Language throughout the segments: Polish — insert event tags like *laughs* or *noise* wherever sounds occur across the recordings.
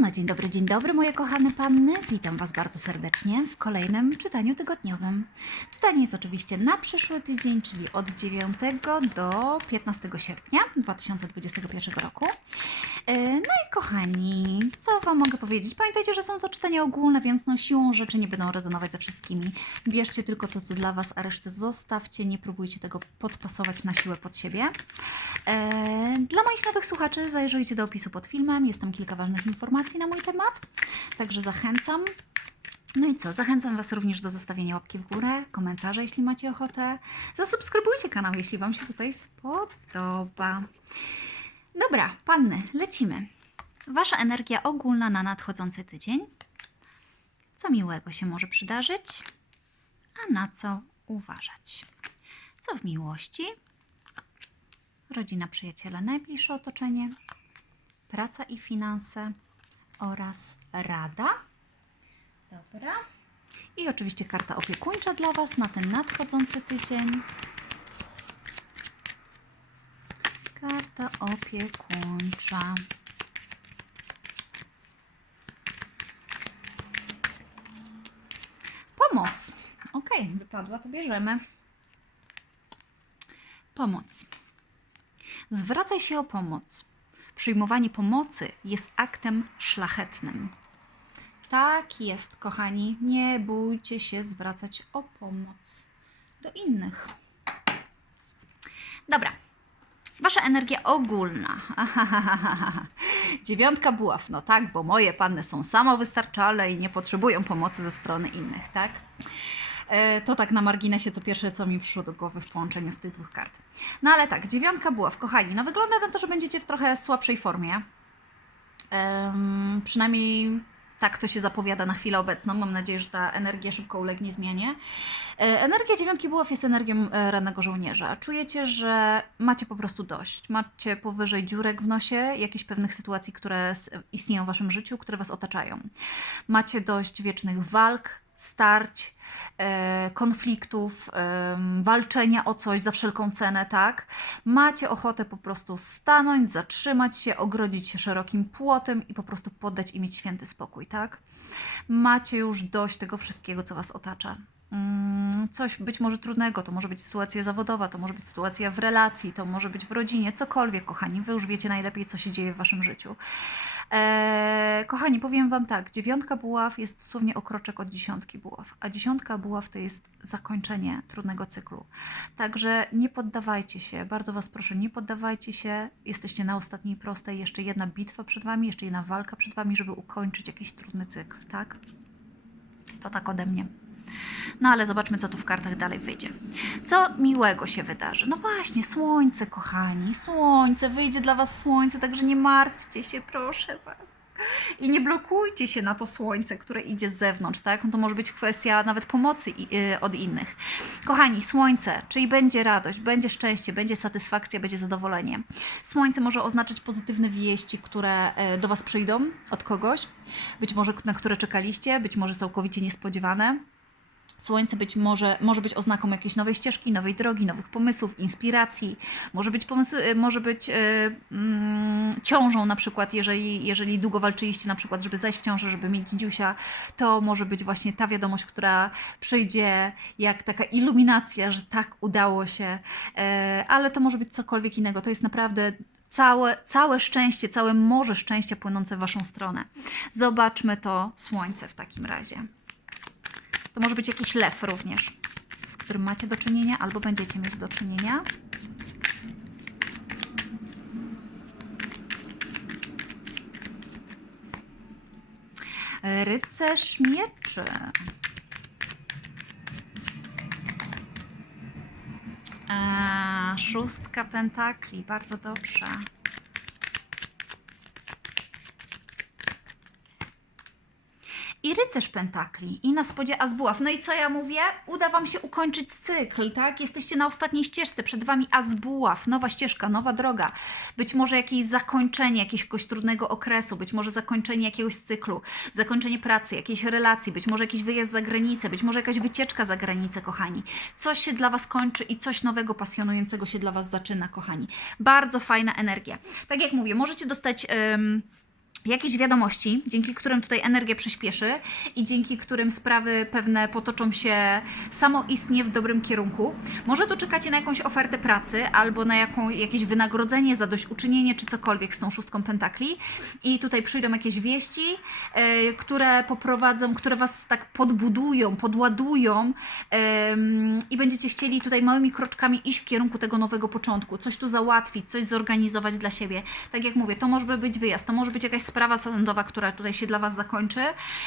No dzień dobry, dzień dobry moje kochane panny. Witam Was bardzo serdecznie w kolejnym czytaniu tygodniowym. Czytanie jest oczywiście na przyszły tydzień, czyli od 9 do 15 sierpnia 2021 roku. E, No i kochani, co Wam mogę powiedzieć? Pamiętajcie, że są to czytania ogólne, więc no siłą rzeczy nie będą rezonować ze wszystkimi. Bierzcie tylko to, co dla Was, a resztę zostawcie. Nie próbujcie tego podpasować na siłę pod siebie. E, Dla moich nowych słuchaczy zajrzyjcie do opisu pod filmem. Jest tam kilka ważnych informacji na mój temat, także zachęcam. No i co? Zachęcam Was również do zostawienia łapki w górę, komentarza, jeśli macie ochotę. Zasubskrybujcie kanał, jeśli Wam się tutaj spodoba. Dobra, panny, lecimy. Wasza energia ogólna na nadchodzący tydzień. Co miłego się może przydarzyć, a na co uważać? Co w miłości? Rodzina, przyjaciele, najbliższe otoczenie, praca i finanse oraz rada. Dobra. I oczywiście karta opiekuńcza dla Was na ten nadchodzący tydzień. Karta opiekuńcza. Pomoc. Ok, wypadła, to bierzemy. Pomoc. Zwracaj się o pomoc. Przyjmowanie pomocy jest aktem szlachetnym. Tak jest, kochani. Nie bójcie się zwracać o pomoc do innych. Dobra. Wasza energia ogólna. *laughs* Dziewiątka buław. No tak, bo moje panny są samowystarczalne i nie potrzebują pomocy ze strony innych, tak? E, To tak na marginesie, co pierwsze, co mi przyszło do głowy w połączeniu z tych dwóch kart. No ale tak, dziewiątka buław, kochani. No wygląda na to, że będziecie w trochę słabszej formie. Em, przynajmniej tak to się zapowiada na chwilę obecną. Mam nadzieję, że ta energia szybko ulegnie zmianie. E, Energia dziewiątki buław jest energią e, rannego żołnierza. Czujecie, że macie po prostu dość. Macie powyżej dziurek w nosie jakichś pewnych sytuacji, które istnieją w waszym życiu, które was otaczają. Macie dość wiecznych walk, starć, e, konfliktów, em, walczenia o coś za wszelką cenę, tak? Macie ochotę po prostu stanąć, zatrzymać się, ogrodzić się szerokim płotem i po prostu poddać i mieć święty spokój, tak? Macie już dość tego wszystkiego, co was otacza. Mm, Coś być może trudnego, to może być sytuacja zawodowa, to może być sytuacja w relacji, to może być w rodzinie, cokolwiek, kochani. Wy już wiecie najlepiej, co się dzieje w waszym życiu. Eee, kochani, powiem Wam tak, dziewiątka buław jest dosłownie o kroczek od dziesiątki buław, a dziesiątka buław to jest zakończenie trudnego cyklu. Także nie poddawajcie się, bardzo Was proszę, nie poddawajcie się, jesteście na ostatniej prostej, jeszcze jedna bitwa przed Wami, jeszcze jedna walka przed Wami, żeby ukończyć jakiś trudny cykl, tak? To tak ode mnie. No ale zobaczmy, co tu w kartach dalej wyjdzie. Co miłego się wydarzy? No właśnie, słońce, kochani, słońce, wyjdzie dla Was słońce, także nie martwcie się, proszę Was. I nie blokujcie się na to słońce, które idzie z zewnątrz, tak? No to może być kwestia nawet pomocy y, od innych. Kochani, słońce, czyli będzie radość, będzie szczęście, będzie satysfakcja, będzie zadowolenie. Słońce może oznaczać pozytywne wieści, które e, do Was przyjdą od kogoś, być może na które czekaliście, być może całkowicie niespodziewane. Słońce być może, może być oznaką jakiejś nowej ścieżki, nowej drogi, nowych pomysłów, inspiracji. Może być, pomysł, y, może być y, mm, ciążą na przykład, jeżeli, jeżeli długo walczyliście na przykład, żeby zajść w ciążę, żeby mieć dziusia, to może być właśnie ta wiadomość, która przyjdzie jak taka iluminacja, że tak udało się. E, ale to może być cokolwiek innego. To jest naprawdę całe, całe szczęście, całe morze szczęścia płynące w Waszą stronę. Zobaczmy to słońce w takim razie. To może być jakiś lew również, z którym macie do czynienia albo będziecie mieć do czynienia. Rycerz mieczy. A, szóstka pentakli, bardzo dobrze. I rycerz pentakli i na spodzie as buław. No i co ja mówię? Uda Wam się ukończyć cykl, tak? Jesteście na ostatniej ścieżce, przed Wami as buław, nowa ścieżka, nowa droga. Być może jakieś zakończenie jakiegoś trudnego okresu, być może zakończenie jakiegoś cyklu, zakończenie pracy, jakiejś relacji, być może jakiś wyjazd za granicę, być może jakaś wycieczka za granicę, kochani. Coś się dla Was kończy i coś nowego, pasjonującego się dla Was zaczyna, kochani. Bardzo fajna energia. Tak jak mówię, możecie dostać... jakieś wiadomości, dzięki którym tutaj energia przyspieszy i dzięki którym sprawy pewne potoczą się samoistnie w dobrym kierunku. Może tu czekacie na jakąś ofertę pracy albo na jaką, jakieś wynagrodzenie, zadośćuczynienie czy cokolwiek z tą szóstką pentakli i tutaj przyjdą jakieś wieści, e, które poprowadzą, które Was tak podbudują, podładują em, i będziecie chcieli tutaj małymi kroczkami iść w kierunku tego nowego początku, coś tu załatwić, coś zorganizować dla siebie. Tak jak mówię, to może być wyjazd, to może być jakaś sprawa sądowa, która tutaj się dla Was zakończy,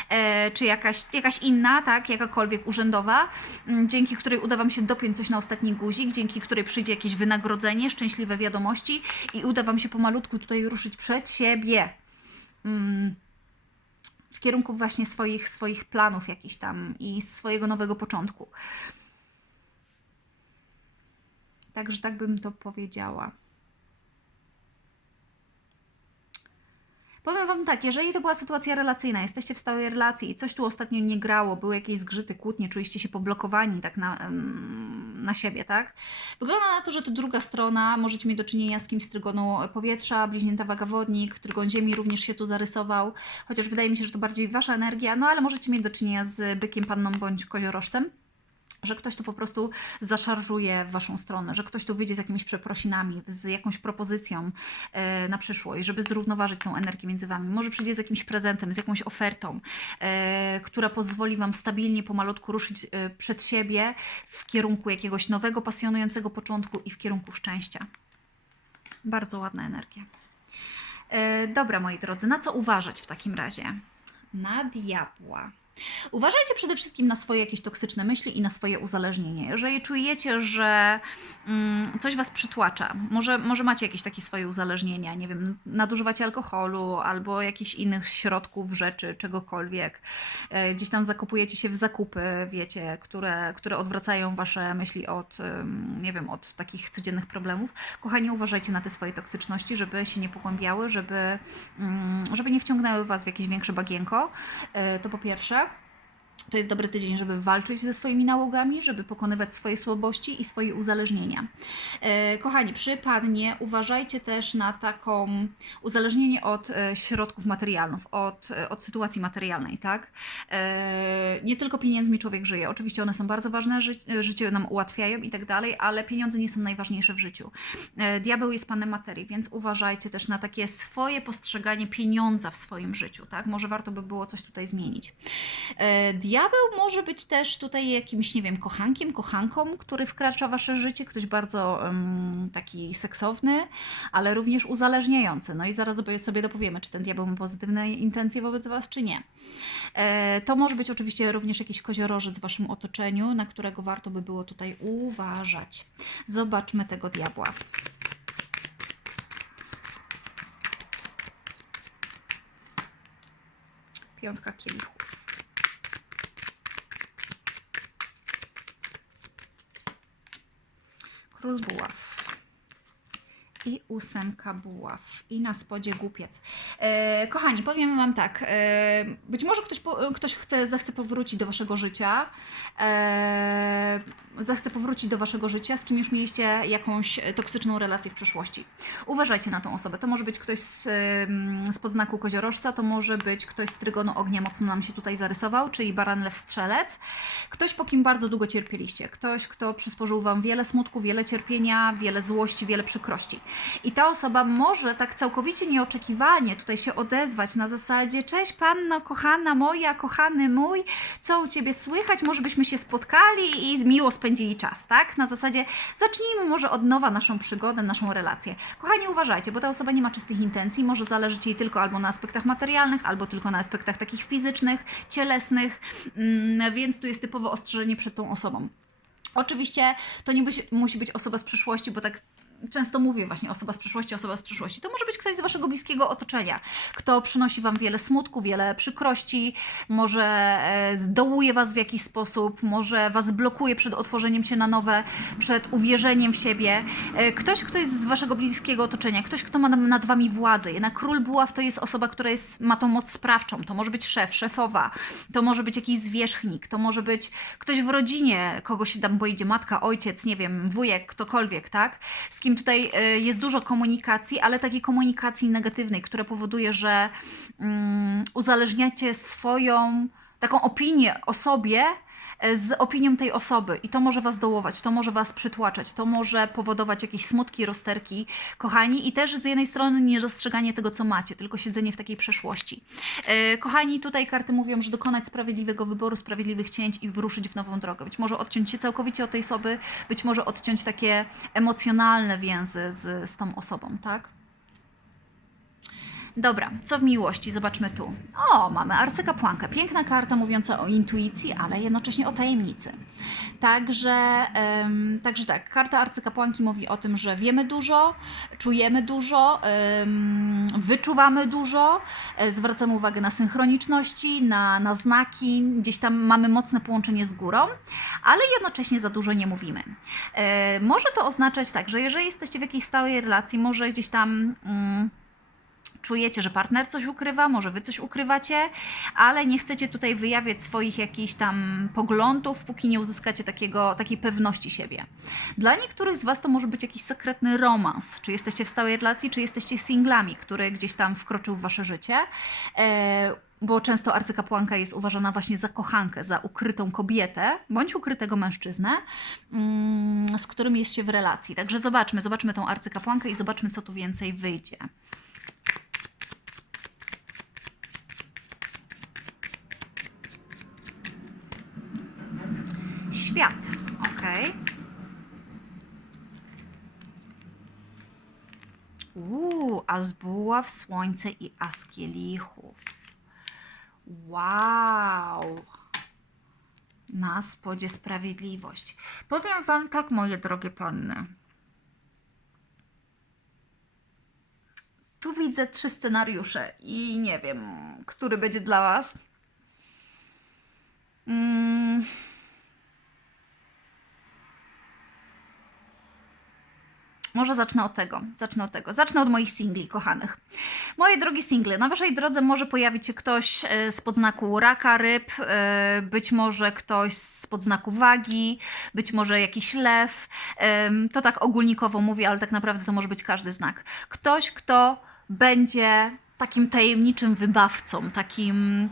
e, czy jakaś, jakaś inna, tak, jakakolwiek urzędowa, dzięki której uda Wam się dopiąć coś na ostatni guzik, dzięki której przyjdzie jakieś wynagrodzenie, szczęśliwe wiadomości i uda Wam się pomalutku tutaj ruszyć przed siebie. Mm, w kierunku właśnie swoich, swoich planów jakichś tam i swojego nowego początku. Także tak bym to powiedziała. Powiem Wam tak, jeżeli to była sytuacja relacyjna, jesteście w stałej relacji i coś tu ostatnio nie grało, były jakieś zgrzyty, kłótnie, czuliście się poblokowani tak na, na siebie, tak? Wygląda na to, że to druga strona, możecie mieć do czynienia z kimś z trygonu powietrza, bliźnięta waga wodnik, trygon ziemi również się tu zarysował, chociaż wydaje mi się, że to bardziej Wasza energia, no ale możecie mieć do czynienia z bykiem, panną bądź koziorożcem że ktoś tu po prostu zaszarżuje w Waszą stronę, że ktoś tu wyjdzie z jakimiś przeprosinami, z jakąś propozycją e, na przyszłość, żeby zrównoważyć tą energię między Wami. Może przyjdzie z jakimś prezentem, z jakąś ofertą, e, która pozwoli Wam stabilnie, pomalutku ruszyć e, przed siebie w kierunku jakiegoś nowego, pasjonującego początku i w kierunku szczęścia. Bardzo ładna energia. E, dobra, moi drodzy, na co uważać w takim razie? Na diabła. Uważajcie przede wszystkim na swoje jakieś toksyczne myśli i na swoje uzależnienie. Jeżeli czujecie, że mm, coś was przytłacza, może, może macie jakieś takie swoje uzależnienia, nie wiem, nadużywacie alkoholu albo jakichś innych środków, rzeczy, czegokolwiek, e, gdzieś tam zakupujecie się w zakupy, wiecie, które, które odwracają wasze myśli od, nie wiem, od takich codziennych problemów. Kochani, uważajcie na te swoje toksyczności, żeby się nie pogłębiały, żeby, mm, żeby nie wciągnęły was w jakieś większe bagienko. E, To po pierwsze. To jest dobry tydzień, żeby walczyć ze swoimi nałogami, żeby pokonywać swoje słabości i swoje uzależnienia. E, kochani, przypadnie uważajcie też na taką uzależnienie od e, środków materialnych, od, e, od sytuacji materialnej, tak? Nie tylko pieniędzmi człowiek żyje. Oczywiście one są bardzo ważne, ży, życie nam ułatwiają i tak dalej, ale pieniądze nie są najważniejsze w życiu. Diabeł jest panem materii, więc uważajcie też na takie swoje postrzeganie pieniądza w swoim życiu, tak? Może warto by było coś tutaj zmienić. Diabeł może być też tutaj jakimś, nie wiem, kochankiem, kochanką, który wkracza w wasze życie, ktoś bardzo um, taki seksowny, ale również uzależniający. No i zaraz sobie dopowiemy, czy ten diabeł ma pozytywne intencje wobec was, czy nie. E, To może być oczywiście również jakiś koziorożec w waszym otoczeniu, na którego warto by było tutaj uważać. Zobaczmy tego diabła. Piątka kielichów. Król buław. I ósemka buław. I na spodzie głupiec. E, kochani, powiem Wam tak. E, być może ktoś, ktoś chce, zechce powrócić do Waszego życia. E, zechce powrócić do Waszego życia, z kim już mieliście jakąś toksyczną relację w przeszłości. Uważajcie na tą osobę. To może być ktoś z, z podznaku koziorożca, to może być ktoś z trygonu ognia, mocno nam się tutaj zarysował, czyli baran lew strzelec. Ktoś, po kim bardzo długo cierpieliście. Ktoś, kto przysporzył Wam wiele smutku, wiele cierpienia, wiele złości, wiele przykrości. I ta osoba może tak całkowicie nieoczekiwanie tutaj się odezwać na zasadzie Cześć panno, kochana moja, kochany mój, co u Ciebie słychać? Może byśmy się spotkali i miło spędzili czas, tak? Na zasadzie zacznijmy może od nowa naszą przygodę, naszą relację. Kochani, uważajcie, bo ta osoba nie ma czystych intencji, może zależeć jej tylko albo na aspektach materialnych, albo tylko na aspektach takich fizycznych, cielesnych, mm, więc tu jest typowo ostrzeżenie przed tą osobą. Oczywiście to nie musi być osoba z przyszłości, bo tak często mówię właśnie osoba z przyszłości, osoba z przyszłości. To może być ktoś z waszego bliskiego otoczenia, kto przynosi wam wiele smutku, wiele przykrości, może e, zdołuje was w jakiś sposób, może was blokuje przed otworzeniem się na nowe, przed uwierzeniem w siebie. E, Ktoś, kto jest z waszego bliskiego otoczenia, ktoś, kto ma nad wami władzę. Jednak król buław to jest osoba, która jest, ma tą moc sprawczą. To może być szef, szefowa, to może być jakiś zwierzchnik, to może być ktoś w rodzinie, kogo się tam pojedzie, matka, ojciec, nie wiem, wujek, ktokolwiek, tak? Z wszystkim tutaj y, jest dużo komunikacji, ale takiej komunikacji negatywnej, która powoduje, że mm, uzależniacie swoją taką opinię o sobie e, z opinią tej osoby i to może was dołować, to może was przytłaczać, to może powodować jakieś smutki, rozterki, kochani i też z jednej strony nie dostrzeganie tego, co macie, tylko siedzenie w takiej przeszłości. E, Kochani, tutaj karty mówią, że dokonać sprawiedliwego wyboru, sprawiedliwych cięć i wyruszyć w nową drogę. Być może odciąć się całkowicie od tej osoby, być może odciąć takie emocjonalne więzy z, z tą osobą, tak? Dobra, co w miłości? Zobaczmy tu. O, mamy arcykapłankę. Piękna karta mówiąca o intuicji, ale jednocześnie o tajemnicy. Także, także tak, karta arcykapłanki mówi o tym, że wiemy dużo, czujemy dużo, wyczuwamy dużo, e, zwracamy uwagę na synchroniczności, na, na znaki, gdzieś tam mamy mocne połączenie z górą, ale jednocześnie za dużo nie mówimy. E, może to oznaczać tak, że jeżeli jesteście w jakiejś stałej relacji, może gdzieś tam. Mm, czujecie, że partner coś ukrywa, może wy coś ukrywacie, ale nie chcecie tutaj wyjawiać swoich jakichś tam poglądów, póki nie uzyskacie takiego, takiej pewności siebie. Dla niektórych z Was to może być jakiś sekretny romans, czy jesteście w stałej relacji, czy jesteście singlami, który gdzieś tam wkroczył w Wasze życie. E, bo często arcykapłanka jest uważana właśnie za kochankę, za ukrytą kobietę, bądź ukrytego mężczyznę, mm, z którym jest się w relacji. Także zobaczmy, zobaczmy tą arcykapłankę i zobaczmy, co tu więcej wyjdzie. Świat, ok. Buław, słońce i as kielichów. Wow. Na spodzie sprawiedliwość. Powiem Wam tak, moje drogie panny. Tu widzę trzy scenariusze i nie wiem, który będzie dla Was. Mm. Może zacznę od tego. Zacznę od tego. Zacznę od moich singli, kochanych. Moje drogie single, na waszej drodze może pojawić się ktoś e, z podznaku raka, ryb, e, być może ktoś z podznaku wagi, być może jakiś lew. To tak ogólnikowo mówię, ale tak naprawdę to może być każdy znak. Ktoś, kto będzie takim tajemniczym wybawcą, takim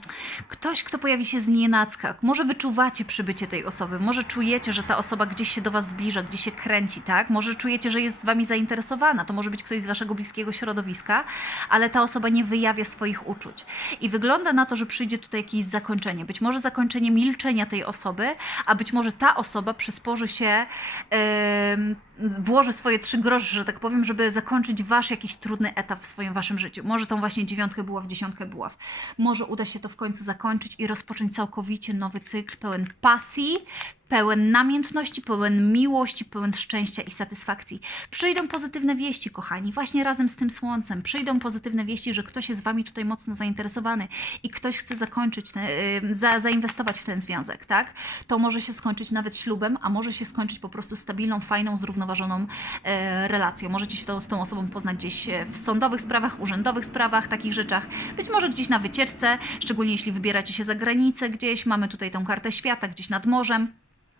ktoś, kto pojawi się z nienacka. Może wyczuwacie przybycie tej osoby, może czujecie, że ta osoba gdzieś się do Was zbliża, gdzieś się kręci, tak? Może czujecie, że jest z Wami zainteresowana, to może być ktoś z Waszego bliskiego środowiska, ale ta osoba nie wyjawia swoich uczuć. I wygląda na to, że przyjdzie tutaj jakieś zakończenie. Być może zakończenie milczenia tej osoby, a być może ta osoba przysporzy się, em, włoży swoje trzy grosze, że tak powiem, żeby zakończyć Wasz jakiś trudny etap w swoim Waszym życiu. Może tą właśnie dziewiątkę buław, dziesiątkę buław. Może uda się to w końcu zakończyć i rozpocząć całkowicie nowy cykl pełen pasji, pełen namiętności, pełen miłości, pełen szczęścia i satysfakcji. Przyjdą pozytywne wieści, kochani, właśnie razem z tym słońcem. Przyjdą pozytywne wieści, że ktoś jest Wami tutaj mocno zainteresowany i ktoś chce zakończyć, y, za, zainwestować w ten związek, tak? To może się skończyć nawet ślubem, a może się skończyć po prostu stabilną, fajną, zrównoważoną e, relacją. Możecie się to, z tą osobą poznać gdzieś e, w sądowych sprawach, urzędowych sprawach, takich rzeczach. Być może gdzieś na wycieczce, szczególnie jeśli wybieracie się za granicę gdzieś. Mamy tutaj tą kartę świata, gdzieś nad morzem.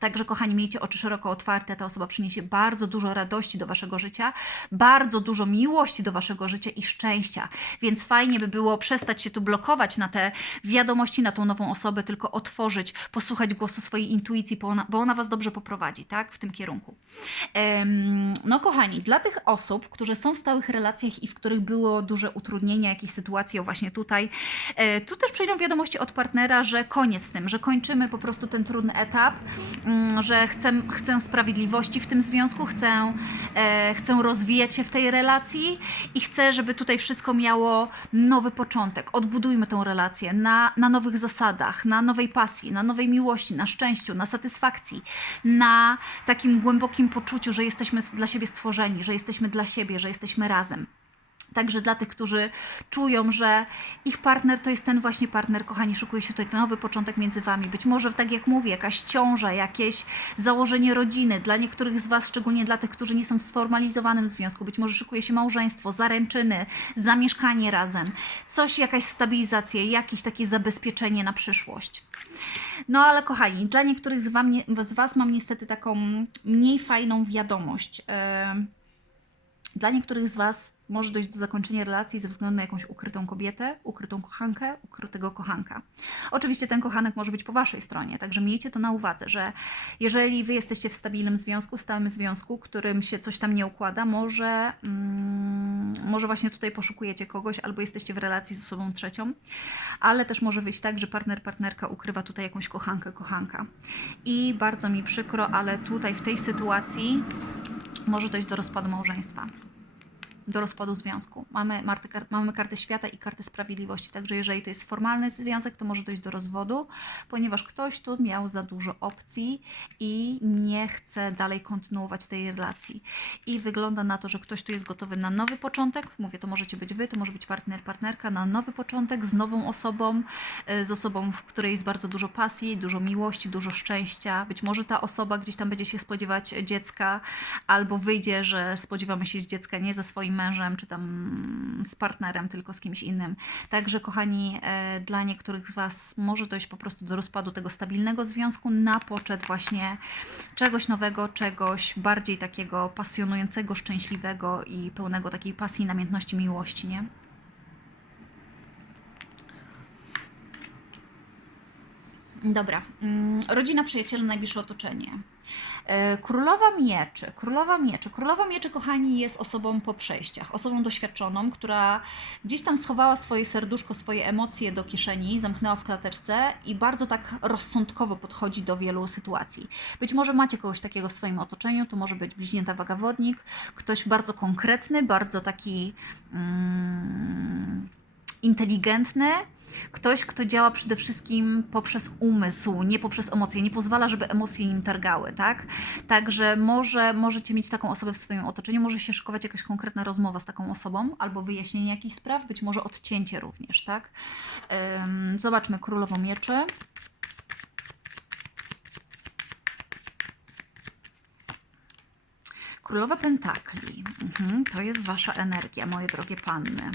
Także, kochani, miejcie oczy szeroko otwarte. Ta osoba przyniesie bardzo dużo radości do waszego życia, bardzo dużo miłości do waszego życia i szczęścia. Więc fajnie by było przestać się tu blokować na te wiadomości, na tą nową osobę, tylko otworzyć, posłuchać głosu swojej intuicji, bo ona, bo ona was dobrze poprowadzi, tak, w tym kierunku. Em, no, kochani, dla tych osób, które są w stałych relacjach i w których było duże utrudnienia, jakieś sytuacje, właśnie tutaj, e, tu też przyjdą wiadomości od partnera, że koniec z tym, że kończymy po prostu ten trudny etap, że chcę, chcę sprawiedliwości w tym związku, chcę, e, chcę rozwijać się w tej relacji i chcę, żeby tutaj wszystko miało nowy początek. Odbudujmy tą relację na, na nowych zasadach, na nowej pasji, na nowej miłości, na szczęściu, na satysfakcji, na takim głębokim poczuciu, że jesteśmy dla siebie stworzeni, że jesteśmy dla siebie, że jesteśmy razem. Także dla tych, którzy czują, że ich partner to jest ten właśnie partner, kochani, szukuje się tutaj nowy początek między Wami. Być może, tak jak mówię, jakaś ciąża, jakieś założenie rodziny. Dla niektórych z Was, szczególnie dla tych, którzy nie są w sformalizowanym związku, być może szykuje się małżeństwo, zaręczyny, zamieszkanie razem, coś, jakaś stabilizacja, jakieś takie zabezpieczenie na przyszłość. No ale kochani, dla niektórych z, wam, z Was mam niestety taką mniej fajną wiadomość. Dla niektórych z Was może dojść do zakończenia relacji ze względu na jakąś ukrytą kobietę, ukrytą kochankę, ukrytego kochanka. Oczywiście ten kochanek może być po Waszej stronie, także miejcie to na uwadze, że jeżeli Wy jesteście w stabilnym związku, stałym związku, którym się coś tam nie układa, może, mm, może właśnie tutaj poszukujecie kogoś albo jesteście w relacji z osobą trzecią, ale też może wyjść tak, że partner, partnerka ukrywa tutaj jakąś kochankę, kochanka. I bardzo mi przykro, ale tutaj w tej sytuacji może dojść do rozpadu małżeństwa, do rozpadu związku. Mamy, marty, mamy kartę świata i kartę sprawiedliwości, także jeżeli to jest formalny związek, to może dojść do rozwodu, ponieważ ktoś tu miał za dużo opcji i nie chce dalej kontynuować tej relacji. I wygląda na to, że ktoś tu jest gotowy na nowy początek. Mówię, to możecie być wy, to może być partner, partnerka na nowy początek z nową osobą, y, z osobą, w której jest bardzo dużo pasji, dużo miłości, dużo szczęścia. Być może ta osoba gdzieś tam będzie się spodziewać dziecka, albo wyjdzie, że spodziewamy się z dziecka nie ze swoim mężem, czy tam z partnerem, tylko z kimś innym. Także, kochani, e, dla niektórych z Was może dojść po prostu do rozpadu tego stabilnego związku na poczet właśnie czegoś nowego, czegoś bardziej takiego pasjonującego, szczęśliwego i pełnego takiej pasji, namiętności, miłości, nie? Dobra. Mm, Rodzina, przyjaciele, najbliższe otoczenie. E, Królowa Mieczy. Królowa Mieczy. Królowa Mieczy, kochani, jest osobą po przejściach, osobą doświadczoną, która gdzieś tam schowała swoje serduszko, swoje emocje do kieszeni, zamknęła w klateczce i bardzo tak rozsądkowo podchodzi do wielu sytuacji. Być może macie kogoś takiego w swoim otoczeniu, to może być bliźnięta wagawodnik, ktoś bardzo konkretny, bardzo taki. Mm, inteligentny, ktoś, kto działa przede wszystkim poprzez umysł, nie poprzez emocje, nie pozwala, żeby emocje nim targały, tak? Także może możecie mieć taką osobę w swoim otoczeniu, może się szykować jakaś konkretna rozmowa z taką osobą, albo wyjaśnienie jakichś spraw, być może odcięcie również, tak? Ym, zobaczmy Królową Mieczy. Królowa Pentakli. Mhm, to jest Wasza energia, moje drogie panny.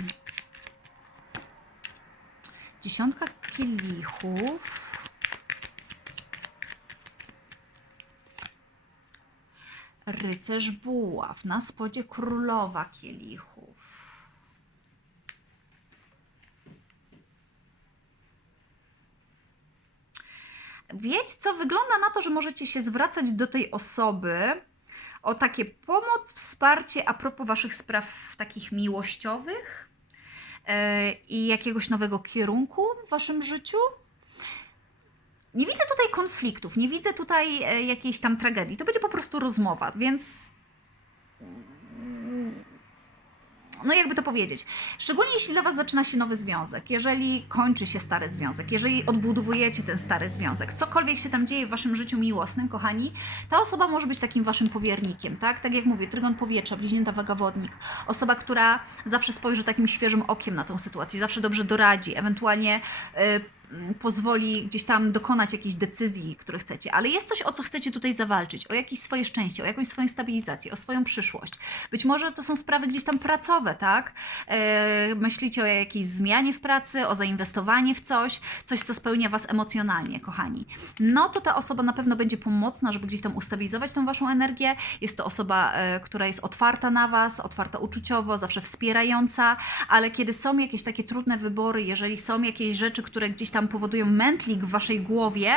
Dziesiątka kielichów. Rycerz buław. Na spodzie królowa kielichów. Wiecie co? Wygląda na to, że możecie się zwracać do tej osoby o takie pomoc, wsparcie a propos Waszych spraw takich miłościowych i jakiegoś nowego kierunku w Waszym życiu. Nie widzę tutaj konfliktów, nie widzę tutaj e, jakiejś tam tragedii. To będzie po prostu rozmowa, więc. No, jakby to powiedzieć. Szczególnie jeśli dla Was zaczyna się nowy związek, jeżeli kończy się stary związek, jeżeli odbudowujecie ten stary związek, cokolwiek się tam dzieje w Waszym życiu miłosnym, kochani, ta osoba może być takim Waszym powiernikiem, tak? Tak jak mówię, trygon powietrza, bliźnięta wagawodnik, osoba, która zawsze spojrzy takim świeżym okiem na tą sytuację, zawsze dobrze doradzi, ewentualnie. Yy, pozwoli gdzieś tam dokonać jakiejś decyzji, które chcecie, ale jest coś, o co chcecie tutaj zawalczyć, o jakieś swoje szczęście, o jakąś swoją stabilizację, o swoją przyszłość. Być może to są sprawy gdzieś tam pracowe, tak? E, myślicie o jakiejś zmianie w pracy, o zainwestowanie w coś, coś, co spełnia Was emocjonalnie, kochani. No to ta osoba na pewno będzie pomocna, żeby gdzieś tam ustabilizować tą Waszą energię. Jest to osoba, e, która jest otwarta na Was, otwarta uczuciowo, zawsze wspierająca, ale kiedy są jakieś takie trudne wybory, jeżeli są jakieś rzeczy, które gdzieś tam powodują mętlik w Waszej głowie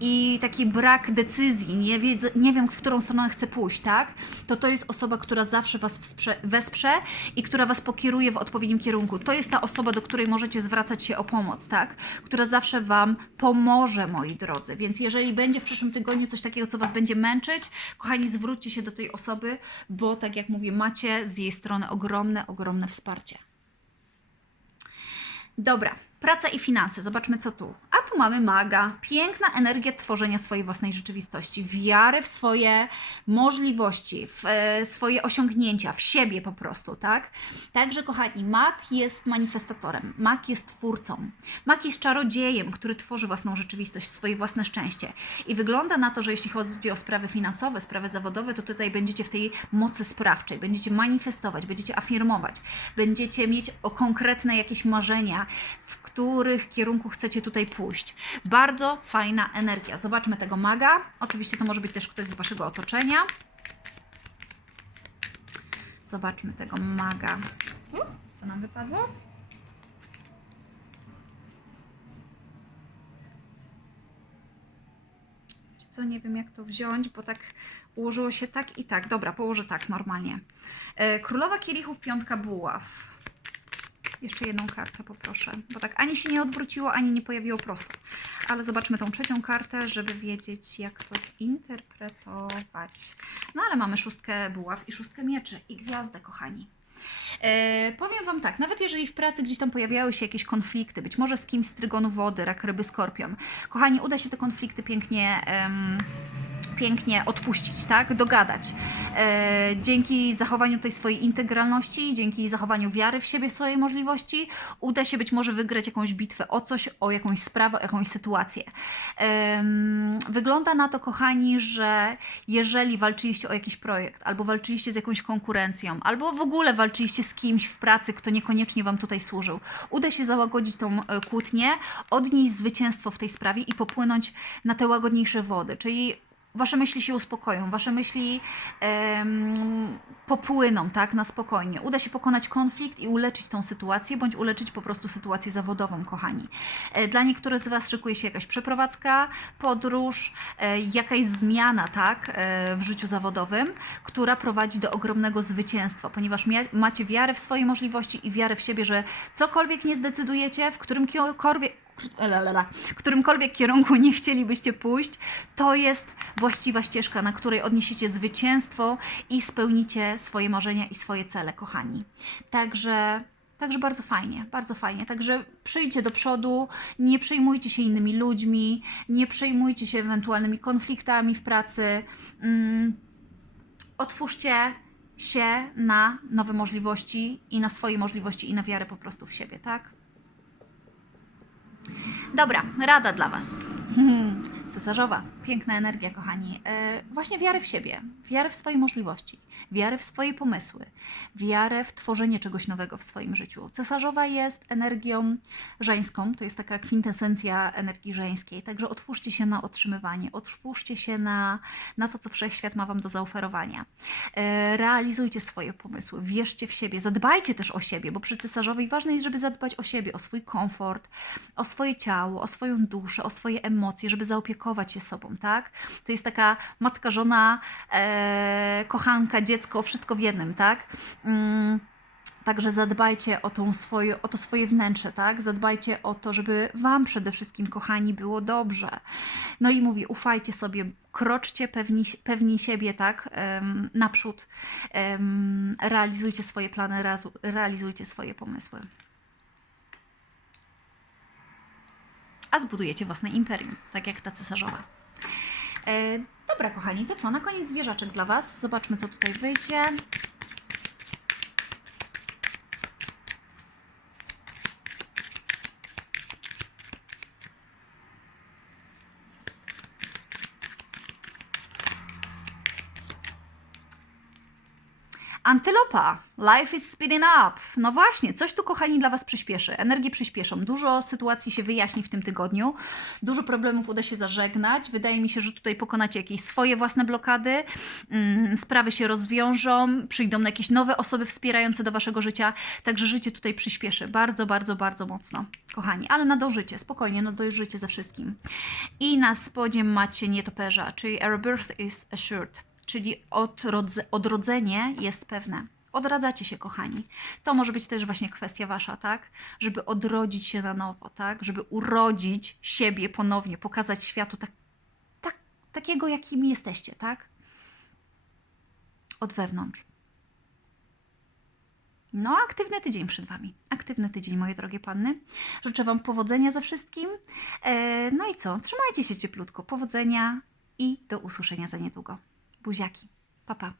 i taki brak decyzji, nie, wiedzę, nie wiem, w którą stronę chcę pójść, tak? To to jest osoba, która zawsze Was wsprze, wesprze i która Was pokieruje w odpowiednim kierunku. To jest ta osoba, do której możecie zwracać się o pomoc, tak? Która zawsze Wam pomoże, moi drodzy. Więc jeżeli będzie w przyszłym tygodniu coś takiego, co Was będzie męczyć, kochani, zwróćcie się do tej osoby, bo tak jak mówię, macie z jej strony ogromne, ogromne wsparcie. Dobra, praca i finanse. Zobaczmy, co tu. A tu mamy maga. Piękna energia tworzenia swojej własnej rzeczywistości, wiary w swoje możliwości, w e, swoje osiągnięcia, w siebie po prostu, tak? Także, kochani, mag jest manifestatorem, mag jest twórcą, mag jest czarodziejem, który tworzy własną rzeczywistość, swoje własne szczęście. I wygląda na to, że jeśli chodzi o sprawy finansowe, sprawy zawodowe, to tutaj będziecie w tej mocy sprawczej, będziecie manifestować, będziecie afirmować, będziecie mieć o konkretne jakieś marzenia, w których kierunku chcecie tutaj pójść. Bardzo fajna energia. Zobaczmy tego maga. Oczywiście to może być też ktoś z Waszego otoczenia. Zobaczmy tego maga. Co nam wypadło? Co nie wiem, jak to wziąć, bo tak ułożyło się tak i tak. Dobra, położę tak normalnie. E, Królowa Kielichów, piątka buław. Jeszcze jedną kartę poproszę, bo tak ani się nie odwróciło, ani nie pojawiło prosto. Ale zobaczmy tą trzecią kartę, żeby wiedzieć, jak to zinterpretować. No ale mamy szóstkę buław i szóstkę mieczy i gwiazdę, kochani. E, powiem Wam tak, nawet jeżeli w pracy gdzieś tam pojawiały się jakieś konflikty, być może z kimś z trygonu wody, rak, ryby, skorpion, kochani, uda się te konflikty pięknie... em, pięknie odpuścić, tak? Dogadać. E, dzięki zachowaniu tej swojej integralności, dzięki zachowaniu wiary w siebie, swojej możliwości, uda się być może wygrać jakąś bitwę o coś, o jakąś sprawę, o jakąś sytuację. Em, wygląda na to, kochani, że jeżeli walczyliście o jakiś projekt, albo walczyliście z jakąś konkurencją, albo w ogóle walczyliście z kimś w pracy, kto niekoniecznie Wam tutaj służył, uda się załagodzić tą e, kłótnię, odnieść zwycięstwo w tej sprawie i popłynąć na te łagodniejsze wody, czyli Wasze myśli się uspokoją, wasze myśli popłyną, tak, na spokojnie. Uda się pokonać konflikt i uleczyć tą sytuację, bądź uleczyć po prostu sytuację zawodową, kochani. E, Dla niektórych z Was szykuje się jakaś przeprowadzka, podróż, e, jakaś zmiana, tak, e, w życiu zawodowym, która prowadzi do ogromnego zwycięstwa, ponieważ macie wiarę w swoje możliwości i wiarę w siebie, że cokolwiek nie zdecydujecie, w w którymkolwiek kierunku nie chcielibyście pójść, to jest właściwa ścieżka, na której odniesiecie zwycięstwo i spełnicie swoje marzenia i swoje cele, kochani. Także. Także bardzo fajnie, bardzo fajnie. Także przyjdźcie do przodu, nie przejmujcie się innymi ludźmi, nie przejmujcie się ewentualnymi konfliktami w pracy. Mm, otwórzcie się na nowe możliwości i na swoje możliwości i na wiarę po prostu w siebie, tak? Dobra, rada dla Was. *laughs* Cesarzowa, piękna energia, kochani. E, właśnie wiarę w siebie, wiarę w swoje możliwości, wiarę w swoje pomysły, wiarę w tworzenie czegoś nowego w swoim życiu. Cesarzowa jest energią żeńską, to jest taka kwintesencja energii żeńskiej, także otwórzcie się na otrzymywanie, otwórzcie się na, na to, co wszechświat ma Wam do zaoferowania. E, realizujcie swoje pomysły, wierzcie w siebie, zadbajcie też o siebie, bo przy cesarzowej ważne jest, żeby zadbać o siebie, o swój komfort, o swoje ciało, o swoją duszę, o swoje emocje, żeby zaopiekować się sobą, tak? To jest taka matka, żona, e, kochanka, dziecko, wszystko w jednym, tak? Mm. Także zadbajcie o, tą swoje, o to swoje wnętrze, tak? Zadbajcie o to, żeby Wam przede wszystkim, kochani, było dobrze. No i mówię, ufajcie sobie, kroczcie pewni, pewni siebie, tak? Em, naprzód. Em, realizujcie swoje plany, realizujcie swoje pomysły. A zbudujecie własne imperium, tak jak ta cesarzowa. E, dobra, kochani, to co? Na koniec zwierzaczek dla Was. Zobaczmy, co tutaj wyjdzie. Antylopa. Life is speeding up. No właśnie, coś tu, kochani, dla Was przyspieszy. Energię przyspieszą. Dużo sytuacji się wyjaśni w tym tygodniu. Dużo problemów uda się zażegnać. Wydaje mi się, że tutaj pokonacie jakieś swoje własne blokady. Mm, sprawy się rozwiążą. Przyjdą jakieś nowe osoby wspierające do Waszego życia. Także życie tutaj przyspieszy. Bardzo, bardzo, bardzo mocno, kochani. Ale nadążycie, spokojnie, nadążycie ze wszystkim. I na spodzie macie nietoperza, czyli Our birth is assured czyli odrodze, odrodzenie jest pewne. Odradzacie się, kochani. To może być też właśnie kwestia wasza, tak? Żeby odrodzić się na nowo, tak? Żeby urodzić siebie ponownie, pokazać światu tak, tak, takiego, jakim jesteście, tak? Od wewnątrz. No, aktywny tydzień przed Wami. Aktywny tydzień, moje drogie panny. Życzę Wam powodzenia ze wszystkim. E, no i co? Trzymajcie się cieplutko. Powodzenia i do usłyszenia za niedługo. Buziaki. Pa, pa.